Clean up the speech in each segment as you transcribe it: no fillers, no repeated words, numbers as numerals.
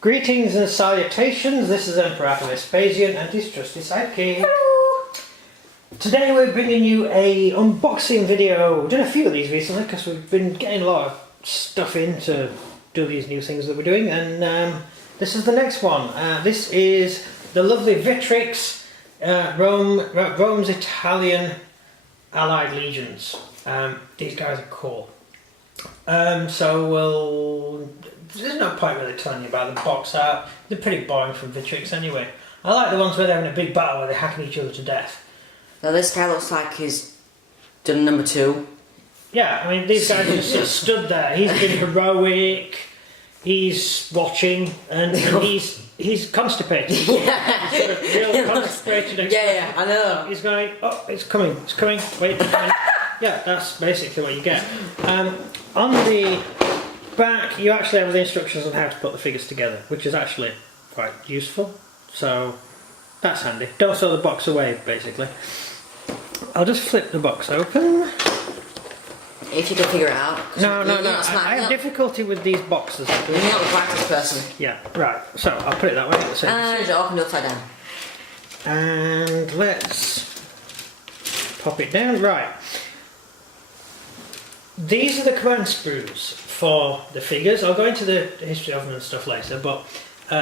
Greetings and salutations, this is Emperor Vespasian and his trusty sidekick. Hello! Today we're bringing you a unboxing video. We've done a few of these recently because we've been getting a lot of stuff in to do these new things that we're doing, and this is the next one. This is the lovely Victrix Rome's Italian Allied Legions. These guys are cool. There's no point really telling you about the box art. They're pretty boring from Victrix anyway. I like the ones where they're having a big battle where they're hacking each other to death. Now this guy looks like he's done number 2. Yeah, I mean these guys just sort of stood there. He's been heroic, he's watching, and he's constipated. Yeah. Sort of real constipated expression. Yeah, I know. He's going, oh, it's coming, wait, it's coming. Yeah, that's basically what you get. On the back you actually have the instructions on how to put the figures together, which is actually quite useful, so that's handy. Don't throw the box away, basically. I'll just flip the box open. If you can figure it out. No, I have difficulty with these boxes. You're not the practice person. Yeah, right, so I'll put it that way. And it's opened upside down. And let's pop it down. Right. These are the command sprues for the figures. I'll go into the history of them and stuff later, but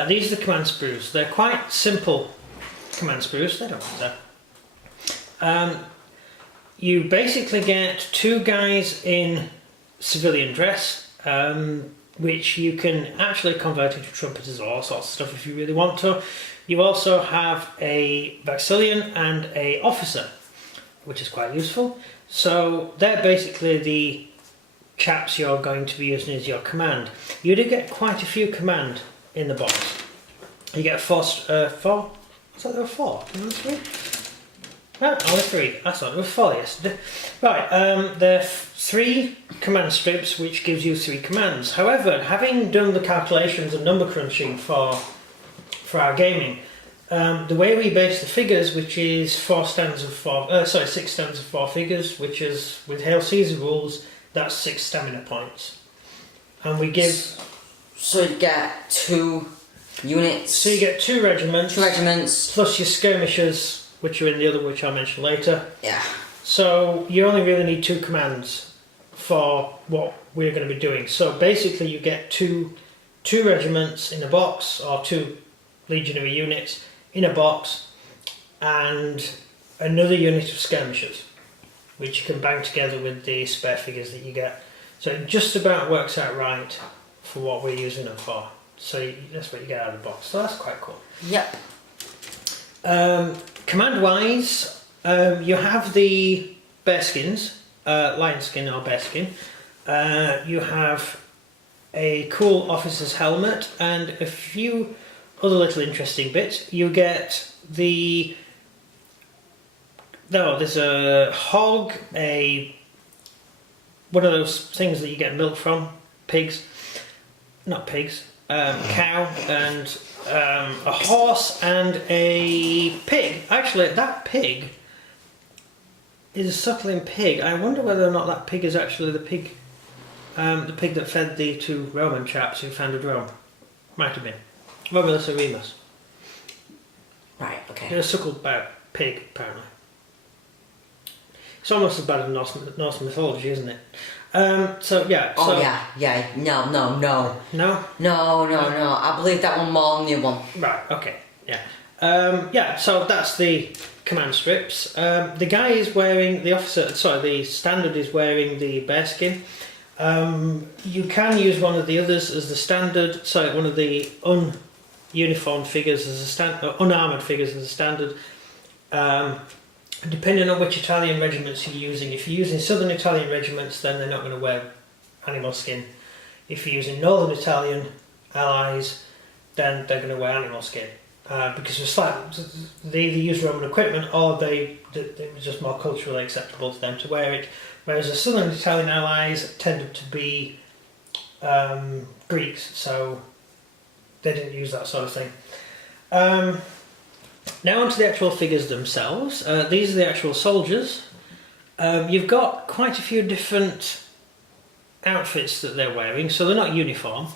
these are the command sprues. They're quite simple command sprues. They don't matter. You basically get 2 guys in civilian dress, which you can actually convert into trumpeters or all sorts of stuff if you really want to. You also have a Vaxillian and a officer, which is quite useful. So they're basically the chaps you're going to be using as your command. You do get quite a few command in the box. You get 4. I thought there were 4. No, only 3. I thought there were 4. Yes. Right. There are 3 command strips, which gives you 3 commands. However, having done the calculations and number crunching for our gaming, the way we base the figures, which is 6 stands of 4 figures, which is with Hail Caesar rules, that's 6 stamina points, and we give. So you get 2 units. So you get 2 regiments. 2 regiments plus your skirmishes, which are in the other, which I'll mention later. Yeah. So you only really need 2 commands for what we're going to be doing. So basically, you get two regiments in a box, or 2 legionary units in a box, and another unit of skirmishers, which you can bang together with the spare figures that you get. So it just about works out right for what we're using them for. So that's what you get out of the box. So that's quite cool. Yep. Command-wise, you have the bearskins, lion skin or bearskin. You have a cool officer's helmet and a few other little interesting bits. You get there's a hog, one of those things that you get milk from, cow, and a horse and a pig. Actually, that pig is a suckling pig. I wonder whether or not that pig is actually the pig that fed the 2 Roman chaps who founded Rome. Might have been. Romulus or Remus. Right, okay. They're suckled by a pig, apparently. It's almost as bad as Norse mythology, isn't it? No. Yeah. No. No? No. I believe that one more than the other one. Right, okay. Yeah. So that's the command strips. The guy is wearing, the standard is wearing the bearskin. You can use one of the others as the standard, one of the ununiformed figures as a unarmoured figures as a standard. Depending on which Italian regiments you're using. If you're using southern Italian regiments, then they're not going to wear animal skin. If you're using northern Italian allies, then they're going to wear animal skin. Because they either use Roman equipment or it was just more culturally acceptable to them to wear it. Whereas the southern Italian allies tended to be Greeks, so they didn't use that sort of thing. Now onto the actual figures themselves. These are the actual soldiers. You've got quite a few different outfits that they're wearing, so they're not uniform.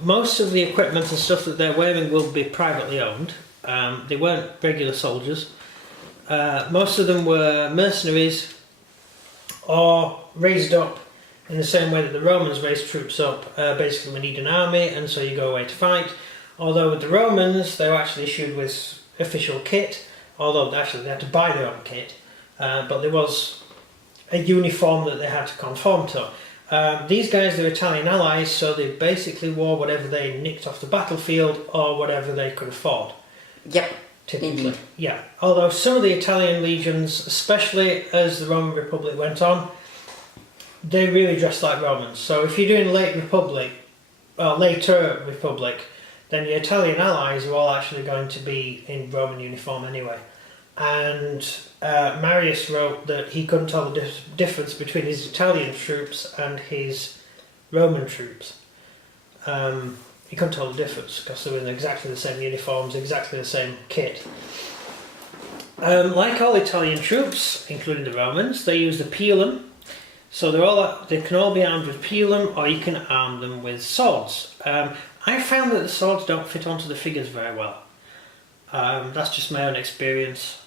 most of the equipment and stuff that they're wearing will be privately owned. They weren't regular soldiers. Most of them were mercenaries or raised up in the same way that the Romans raised troops up. Basically, we need an army, and so you go away to fight. Although with the Romans, they were actually issued with official kit, although actually they had to buy their own kit, but there was a uniform that they had to conform to. These guys, they're Italian allies, so they basically wore whatever they nicked off the battlefield or whatever they could afford. Yep. Typically. Yeah. Although some of the Italian legions, especially as the Roman Republic went on, they really dressed like Romans. So if you're doing later Republic, then your Italian allies are all actually going to be in Roman uniform anyway. And Marius wrote that he couldn't tell the difference between his Italian troops and his Roman troops. He couldn't tell the difference because they were in exactly the same uniforms, exactly the same kit. Like all Italian troops, including the Romans, they use the pilum. So they can all be armed with pilum, or you can arm them with swords. I found that the swords don't fit onto the figures very well. That's just my own experience.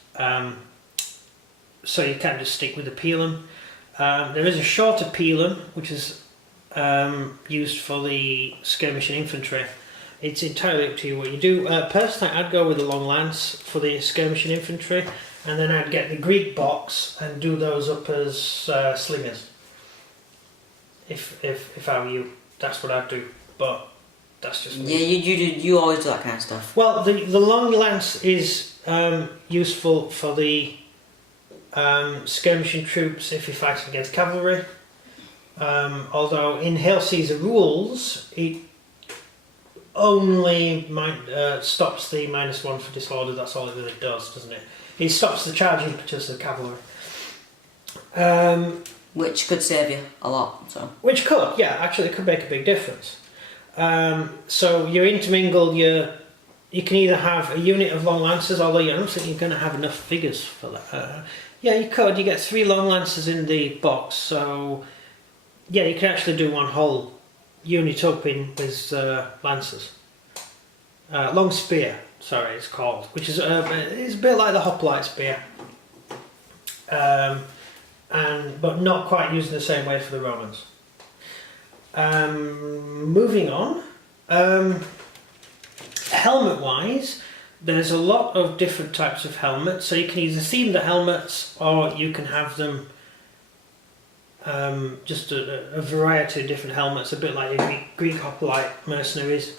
So you can't just stick with the pilum. There is a shorter pilum, which is used for the skirmishing infantry. It's entirely up to you what you do. Personally, I'd go with a long lance for the skirmishing infantry, and then I'd get the Greek box and do those up as slingers. If I were you, that's what I'd do. But that's just me. Yeah, you always do that kind of stuff. Well, the long lance is useful for the skirmishing troops if you're fighting against cavalry. Although in Hail Caesar rules, it only stops the -1 for disorder. That's all it really does, doesn't it? It stops the charge impetus of cavalry. Which could save you a lot. So. Which could, yeah, actually it could make a big difference. So you intermingle you can either have a unit of long lances, although I don't think you're going to have enough figures for that. Yeah, you could. You get 3 long lances in the box, so yeah, you can actually do one whole unit up with lances. Long spear, sorry, it's called, which is it's a bit like the hoplite spear, but not quite used in the same way for the Romans. Moving on, helmet-wise, there's a lot of different types of helmets. So you can either theme the helmets, or you can have them just a variety of different helmets, a bit like your Greek hoplite mercenaries.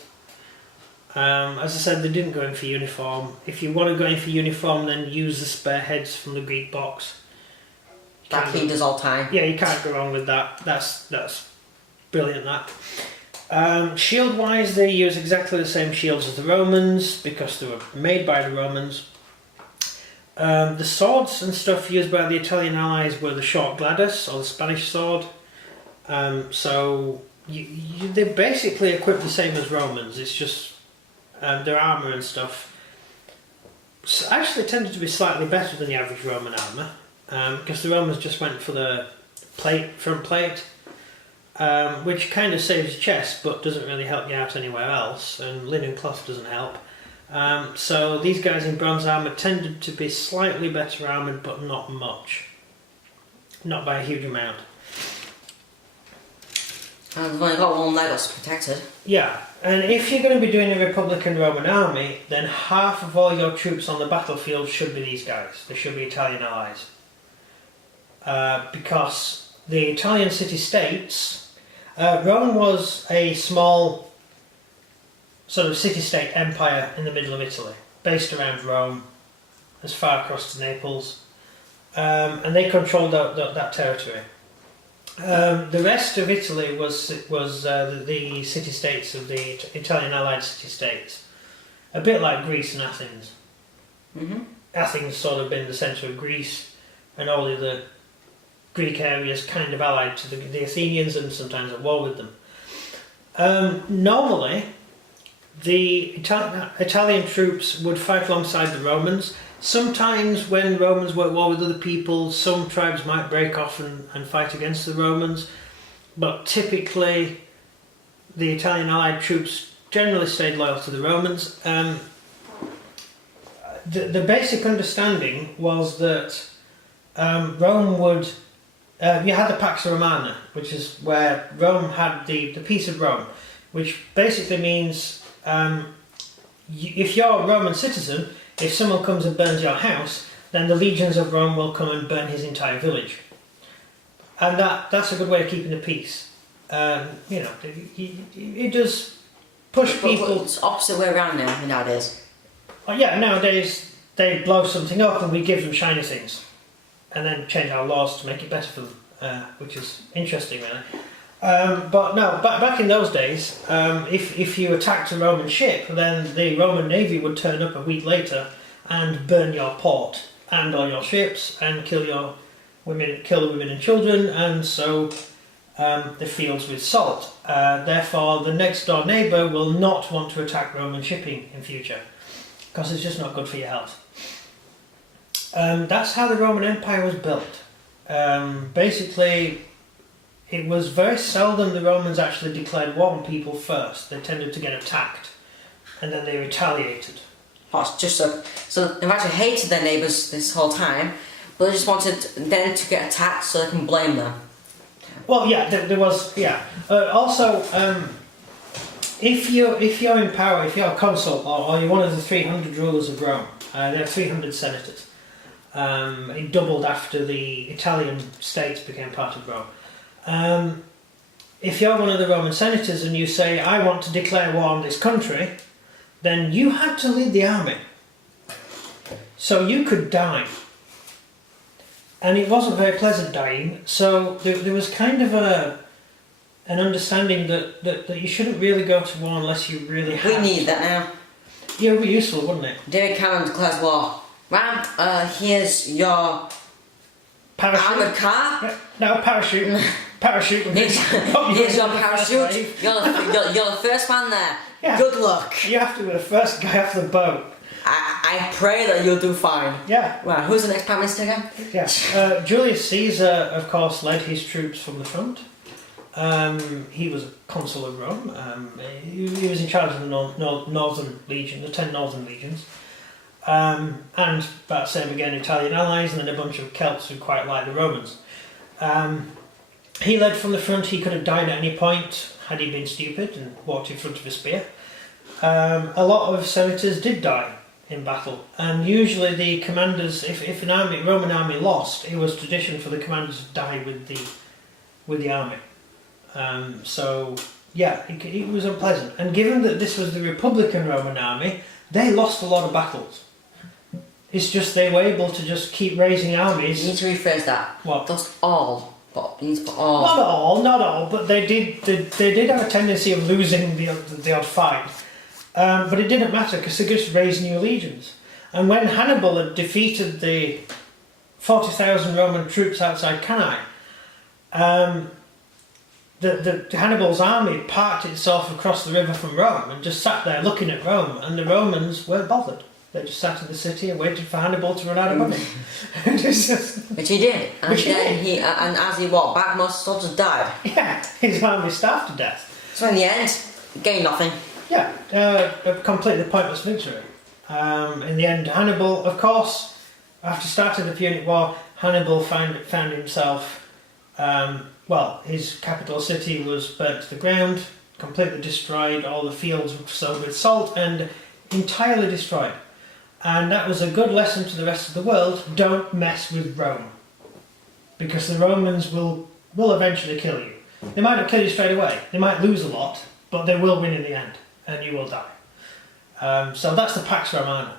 As I said, they didn't go in for uniform. If you want to go in for uniform, then use the spare heads from the Greek box. That he does all time. Yeah, you can't go wrong with that. That's brilliant, that. Shield-wise, they use exactly the same shields as the Romans because they were made by the Romans. The swords and stuff used by the Italian allies were the short gladius, or the Spanish sword. So they're basically equipped the same as Romans. It's just their armour and stuff actually tended to be slightly better than the average Roman armour, because the Romans just went for the front plate, which kind of saves your chest but doesn't really help you out anywhere else, and linen cloth doesn't help. So these guys in bronze armour tended to be slightly better armoured, but not much. Not by a huge amount. And they've only got one leg that's protected. Yeah, and if you're going to be doing a Republican Roman army, then half of all your troops on the battlefield should be these guys. They should be Italian allies. Because the Italian city-states... Rome was a small sort of city-state empire in the middle of Italy, based around Rome, as far across to Naples, and they controlled that territory. The rest of Italy was the city-states of the Italian allied city-states, a bit like Greece and Athens. Mm-hmm. Athens sort of been the centre of Greece, and all of the Greek areas kind of allied to the Athenians and sometimes at war with them. Normally, the Italian troops would fight alongside the Romans. Sometimes when Romans were at war with other people, some tribes might break off and fight against the Romans, but typically the Italian allied troops generally stayed loyal to the Romans. The basic understanding was that Rome would... you had the Pax Romana, which is where Rome had the Peace of Rome, which basically means if you're a Roman citizen, if someone comes and burns your house, then the legions of Rome will come and burn his entire village. And that's a good way of keeping the peace. You know, it does push people... It's opposite way around now, nowadays. Oh, yeah, nowadays they blow something up and we give them shiny things. And then change our laws to make it better for them, which is interesting, really. But no, back in those days, if you attacked a Roman ship, then the Roman navy would turn up a week later and burn your port and all your ships and kill the women and children, and so the fields with salt. Therefore, the next door neighbour will not want to attack Roman shipping in future because it's just not good for your health. That's how the Roman Empire was built. Basically, it was very seldom the Romans actually declared war on people first. They tended to get attacked, and then they retaliated. Oh, it's just so they've actually hated their neighbours this whole time, but they just wanted them to get attacked so they can blame them. Well, yeah, there was, yeah. Also, if you're in power, if you're a consul or you're one of the 300 rulers of Rome, there are 300 senators. It doubled after the Italian states became part of Rome. If you're one of the Roman senators and you say, I want to declare war on this country, then you had to lead the army. So you could die. And it wasn't very pleasant dying, so there was kind of an understanding that you shouldn't really go to war unless you really have We need that now. Yeah, it would be useful, wouldn't it? David Cameron declares war. Ram, here's your Parachute? armoured car. Yeah, no, parachute. Parachute. Here's your parachute. You're the first man there. Yeah. Good luck. You have to be the first guy off the boat. I pray that you'll do fine. Yeah. Right, who's the next Prime Minister again? Yeah. Julius Caesar, of course, led his troops from the front. He was a consul of Rome. He was in charge of the Northern Legion, the 10 Northern Legions. And about the same again, Italian allies, and then a bunch of Celts who quite like the Romans. He led from the front. He could have died at any point had he been stupid and walked in front of a spear. A lot of senators did die in battle, and usually the commanders, if an Roman army lost, it was tradition for the commanders to die with the army. So yeah, it was unpleasant. And given that this was the Republican Roman army, they lost a lot of battles. It's just they were able to just keep raising armies. You need to rephrase that. What? Lost all. But you need to put all. Not all, but they did have a tendency of losing the odd fight. But it didn't matter because they just raised new legions. And when Hannibal had defeated the 40,000 Roman troops outside Cannae, the Hannibal's army parked itself across the river from Rome and just sat there looking at Rome, and the Romans weren't bothered. They just sat in the city and waited for Hannibal to run out of money. Which he did. And and as he walked back, most soldiers died. Yeah, his army starved to death. So in the end, he gained nothing. Yeah, a completely pointless victory. In the end, Hannibal, of course, after starting the Punic War, Hannibal found himself, his capital city was burnt to the ground, completely destroyed, all the fields were sown with salt, and entirely destroyed. And that was a good lesson to the rest of the world: don't mess with Rome. Because the Romans will eventually kill you. They might not kill you straight away, they might lose a lot, but they will win in the end, and you will die. So that's the Pax Romana.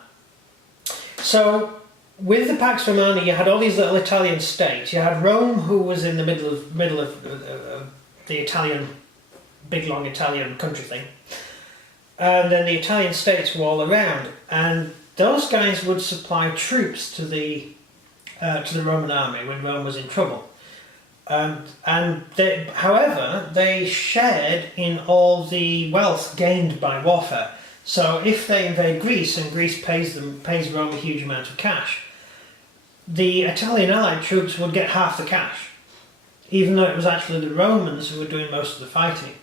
So with the Pax Romana, you had all these little Italian states. You had Rome, who was in the middle of the Italian, big long Italian country thing, and then the Italian states were all around, and those guys would supply troops to the Roman army when Rome was in trouble. However, they shared in all the wealth gained by warfare. So if they invade Greece and Greece pays Rome a huge amount of cash, the Italian allied troops would get half the cash, even though it was actually the Romans who were doing most of the fighting.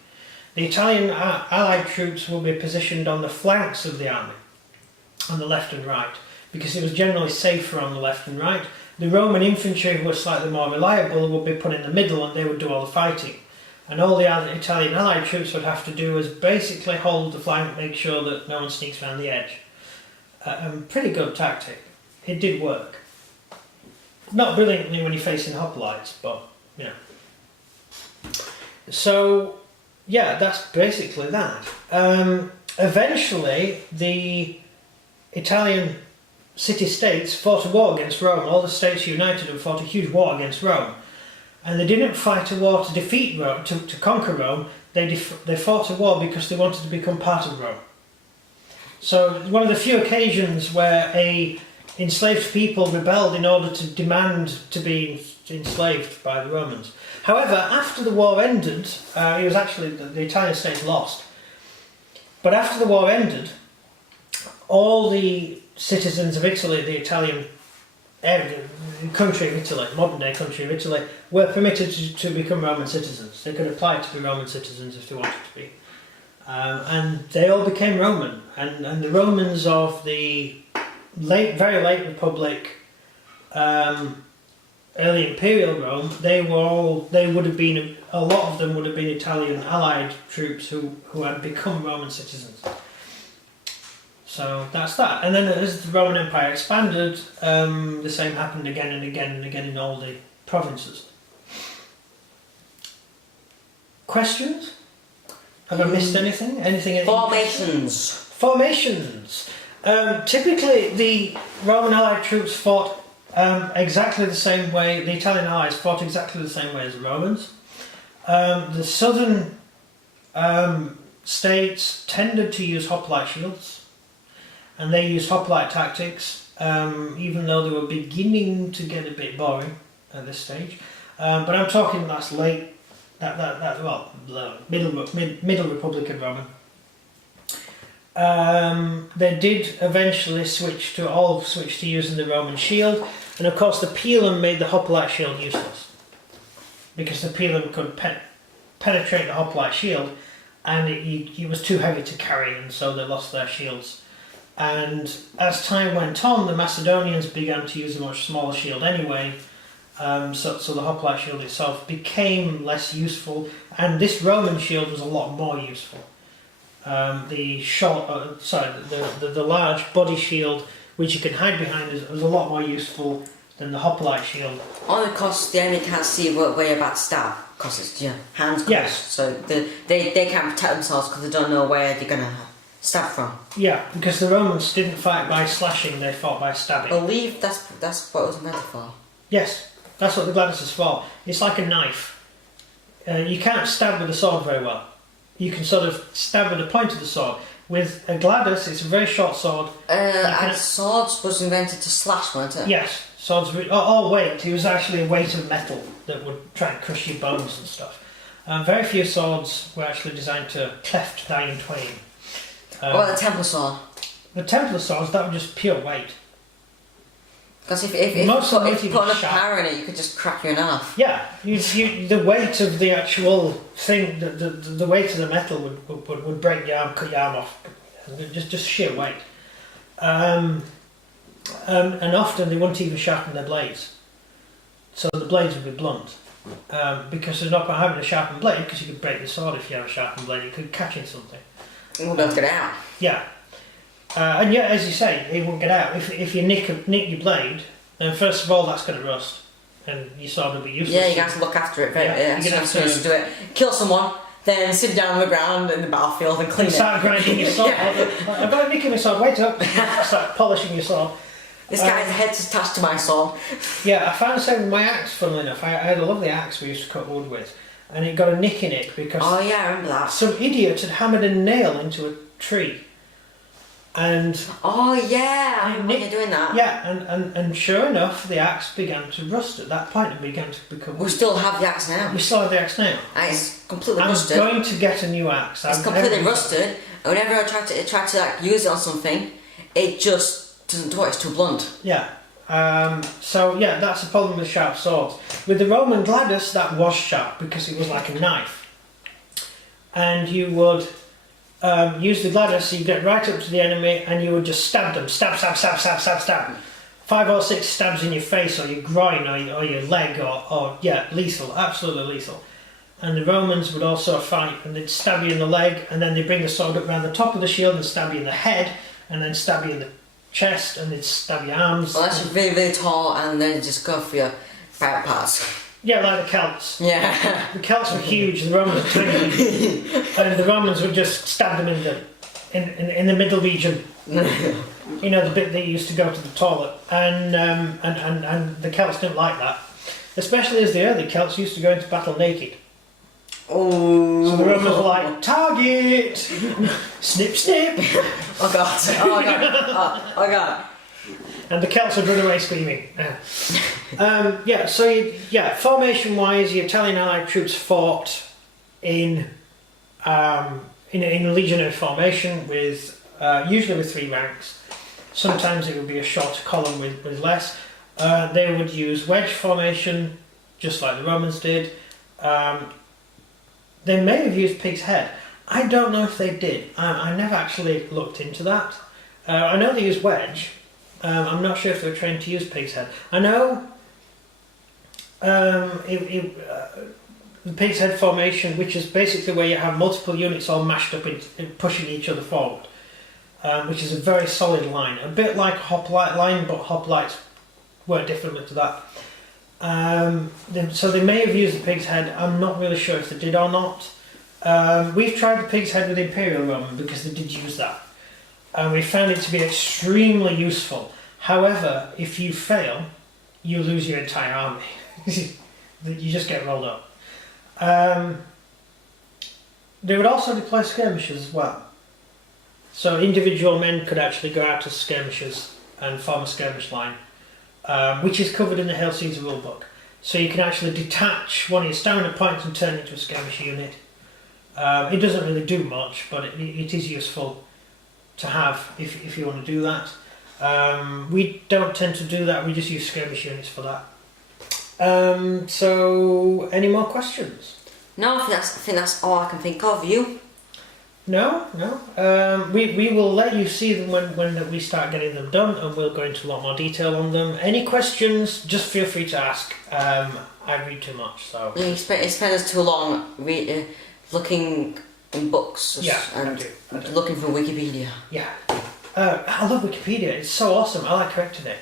The Italian Allied troops will be positioned on the flanks of the army, on the left and right, because it was generally safer on the left and right. The Roman infantry, who were slightly more reliable, would be put in the middle and they would do all the fighting. And all the other Italian Allied troops would have to do is basically hold the flank, make sure that no one sneaks around the edge. Pretty good tactic. It did work. Not brilliantly when you're facing hoplites, but, you know. So, yeah, that's basically that. Eventually, the Italian city-states fought a war against Rome. All the states united and fought a huge war against Rome. And they didn't fight a war to defeat Rome, to conquer Rome. They fought a war because they wanted to become part of Rome. So one of the few occasions where enslaved people rebelled in order to demand to be enslaved by the Romans. However, after the war ended, it was actually the Italian states lost. But after the war ended, all the citizens of Italy, the Italian country of Italy, modern day country of Italy, were permitted to become Roman citizens. They could apply to be Roman citizens if they wanted to be. And they all became Roman. And the Romans of the very late Republic, early Imperial Rome, a lot of them would have been Italian Allied troops who had become Roman citizens. So that's that. And then as the Roman Empire expanded, the same happened again and again and again in all the provinces. Questions? Have I missed anything? Formations. Formations. Typically, the Roman Allied troops fought exactly the same way. The Italian Allies fought exactly the same way as the Romans. The southern states tended to use hoplite shields. And they used hoplite tactics, even though they were beginning to get a bit boring at this stage. But I'm talking that's late, the middle Republican Roman. They did eventually switch to using the Roman shield, and of course the pilum made the hoplite shield useless because the pilum could penetrate the hoplite shield, and it was too heavy to carry, and so they lost their shields. And as time went on, the Macedonians began to use a much smaller shield anyway, so the hoplite shield itself became less useful, and this Roman shield was a lot more useful. The large body shield, which you can hide behind, was a lot more useful than the hoplite shield. Only because the enemy can't see where you're about to stab, because it's your hands closed. Yes. So they can't protect themselves because they don't know where they're going to stab from. Yeah, because the Romans didn't fight by slashing, they fought by stabbing. I believe that's what it was meant for. Yes, that's what the gladius is for. It's like a knife. You can't stab with a sword very well. You can sort of stab with the point of the sword. With a gladius, it's a very short sword. And swords was invented to slash, wasn't it? Yes, swords. Weight. It was actually a weight of metal that would try and crush your bones and stuff. Very few swords were actually designed to cleft thigh in twain. What about the Templar sword? The Templar swords, that was just pure weight. Because if you put enough power in it, you could just crack you in half. Yeah, the weight of the actual thing, the weight of the metal would break your arm, cut your arm off. Just sheer weight. And often they wouldn't even sharpen their blades. So the blades would be blunt. Because there's no point having a sharpened blade, because you could break the sword if you have a sharpened blade. You could catch in something. It wouldn't get out. Yeah. And yet, as you say, it won't get out. If you nick your blade, then first of all that's going to rust, and your sword will be useless. Yeah, you have to look after it. You're going to have to do it. Kill someone, then sit down on the ground in the battlefield and clean it. Start grinding your sword. I'm about nicking my sword. Wait up. Start polishing your sword. This guy's head's attached to my sword. Yeah, I found the same with my axe. Funnily enough, I had a lovely axe we used to cut wood with, and it got a nick in it because I remember that. Some idiot had hammered a nail into a tree. And I remember you doing that. Yeah, and sure enough, the axe began to rust at that point. It began to become. We still have the axe now. We still have the axe now. And it's completely rusted. I'm going to get a new axe. It's completely rusted. And whenever I try to use it on something, it just doesn't do it. It's too blunt. Yeah. So yeah, that's the problem with sharp swords. With the Roman gladius, that was sharp because it was like a knife. and you would use the ladder so you get right up to the enemy and you would just stab them. Stab, stab, stab, stab, stab, stab. 5 or 6 stabs in your face or your groin or your leg or yeah, lethal, absolutely lethal. And the Romans would also fight and they'd stab you in the leg and then they'd bring the sword up around the top of the shield and stab you in the head and then stab you in the chest and they'd stab your arms. Well, that's really, really tall and then just go for your private parts. Yeah, like the Celts. Yeah. The Celts were huge, the Romans were tiny. And the Romans would just stab them in the middle region. You know, the bit they used to go to the toilet. And the Celts didn't like that. Especially as the early Celts used to go into battle naked. Oh. So the Romans were like, target! Snip, snip! Oh god. Oh god. Oh god. And the Celts would run away screaming. Formation-wise, the Italian Allied troops fought in legionary formation with usually with 3 ranks. Sometimes it would be a shorter column with less. They would use wedge formation, just like the Romans did. They may have used pig's head. I don't know if they did. I never actually looked into that. I know they used wedge. I'm not sure if they were trained to use pig's head. I know the pig's head formation, which is basically where you have multiple units all mashed up and pushing each other forward, which is a very solid line. A bit like a hoplite line, but hoplites work differently to that. So they may have used the pig's head. I'm not really sure if they did or not. We've tried the pig's head with Imperial Roman because they did use that. And we found it to be extremely useful. However, if you fail, you lose your entire army. You just get rolled up. They would also deploy skirmishes as well. So individual men could actually go out to skirmishes and form a skirmish line, which is covered in the Hail Caesar rulebook. So you can actually detach one of your stamina points and turn it into a skirmish unit. It doesn't really do much, but it is useful to have if you want to do that. We don't tend to do that, we just use skirmish units for that. So, any more questions? No, I think that's all I can think of. You? No. We will let you see them when we start getting them done, and we'll go into a lot more detail on them. Any questions, just feel free to ask. I read too much, so... You spend us too long looking in books and I do. looking for Wikipedia. Yeah. I love Wikipedia, it's so awesome, I like correcting it.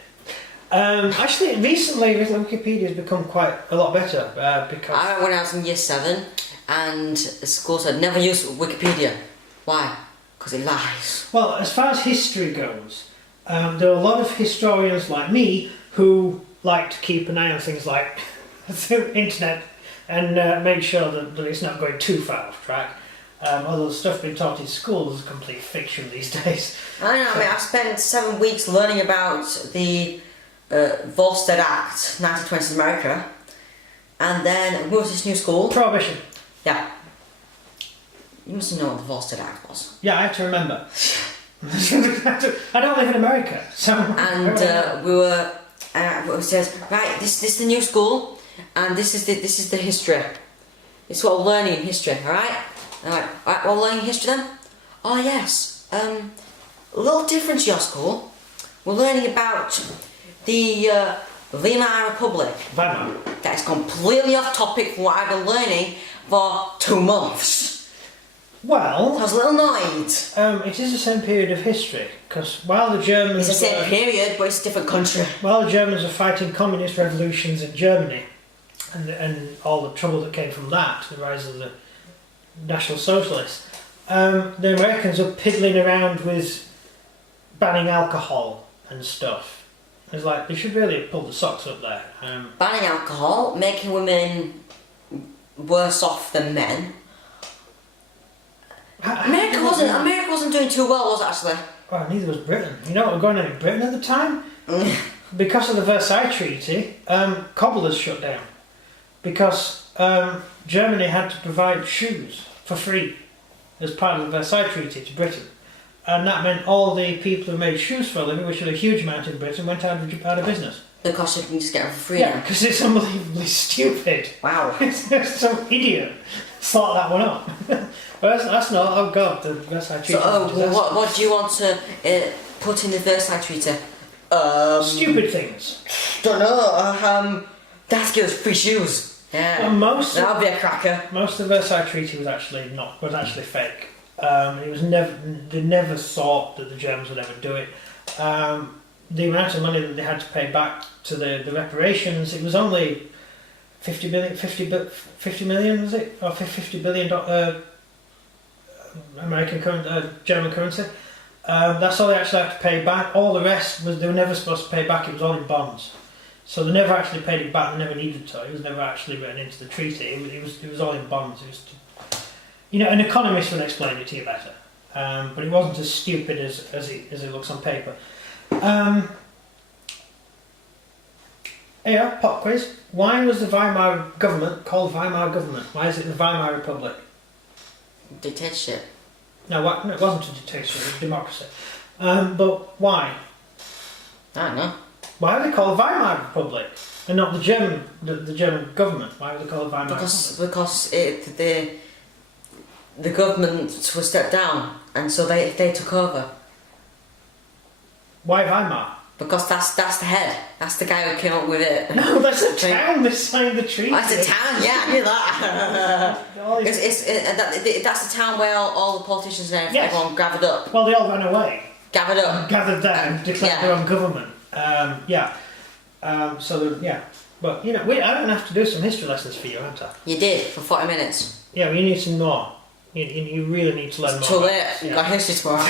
Actually, recently Wikipedia has become quite a lot better because... I remember when I was in year 7 and the school said never use Wikipedia. Why? Because it lies. Well, as far as history goes, there are a lot of historians like me who like to keep an eye on things like the internet and make sure that it's not going too far off track. Although the stuff being taught in school is complete fiction these days. I know, I've spent 7 weeks learning about the Volstead Act, 1920s America, and then moved to this new school. Prohibition. Yeah. You must know what the Volstead Act was. Yeah, I have to remember. I don't live in America, so... And we says, right, this is the new school, and this is the history. It's what we're learning in history, alright? And I'm like, right, we're learning history then? Oh yes, a little different to your school. We're learning about the Weimar Republic. Weimar. That is completely off topic from what I've been learning for 2 months. Well... I was a little annoyed. It is the same period of history, because while the Germans... It's the same period, but it's a different country. While the Germans were fighting communist revolutions in Germany, and all the trouble that came from that, the rise of the National Socialists, the Americans were piddling around with banning alcohol and stuff. It's like, they should really have pulled the socks up there. Banning alcohol, making women worse off than men. America wasn't doing too well, was it, actually? Well, neither was Britain. You know what was going on in Britain at the time? Because of the Versailles Treaty, cobblers shut down. Because Germany had to provide shoes for free as part of the Versailles Treaty to Britain. And that meant all the people who made shoes for a living, which was a huge amount in Britain, went out of business. Because you can just get them for free. Yeah, because it's unbelievably stupid. Wow. It's some idiot thought that one up. Well, that's not. Oh God, the Versailles Treaty. So, what do you want to put in the Versailles Treaty? Stupid things. Don't know. That gives free shoes. Yeah. Well, that'll be a cracker. Most of the Versailles Treaty was actually fake. It was never. They never thought that the Germans would ever do it. The amount of money that they had to pay back to the reparations, it was only 50 million, was it? Or $50 billion German currency. That's all they actually had to pay back. All the rest they were never supposed to pay back. It was all in bonds. So they never actually paid it back. They never needed to. It was never actually written into the treaty. It was all in bonds. It was, an economist would explain it to you better. But it wasn't as stupid as it looks on paper. Yeah, pop quiz. Why was the Weimar government called Weimar government? Why is it the Weimar Republic? Dictatorship. No, it wasn't a dictatorship, it was a democracy. But why? I don't know. Why were they called Weimar Republic and not the German government? Why were they called Weimar Republic? Because the government was stepped down, and so they took over. Why Weimar? Because that's the head. That's the guy who came up with it. No, that's a town that signed the treaty. That's a town, yeah, I knew that. That's the town where all the politicians and everyone gathered up. Well, they all ran away. Gathered up. Gathered down, declared their own government. But, I don't have to do some history lessons for you, haven't I? You did, for 40 minutes. Yeah, well, you need some more. You really need to learn more. It's too late. You've got history tomorrow.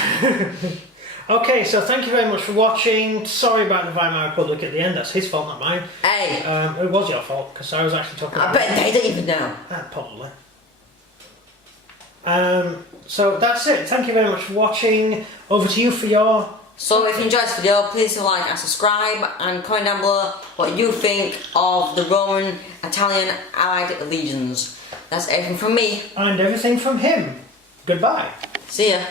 Okay, so thank you very much for watching. Sorry about the Weimar Republic at the end. That's his fault, not mine. Hey. It was your fault, because I was actually talking about... I bet they don't even know. Probably. So that's it. Thank you very much for watching. Over to you for your... So if you enjoyed this video, please like and subscribe, and comment down below what you think of the Roman Italian Allied legions. That's everything from me. And everything from him. Goodbye. See ya.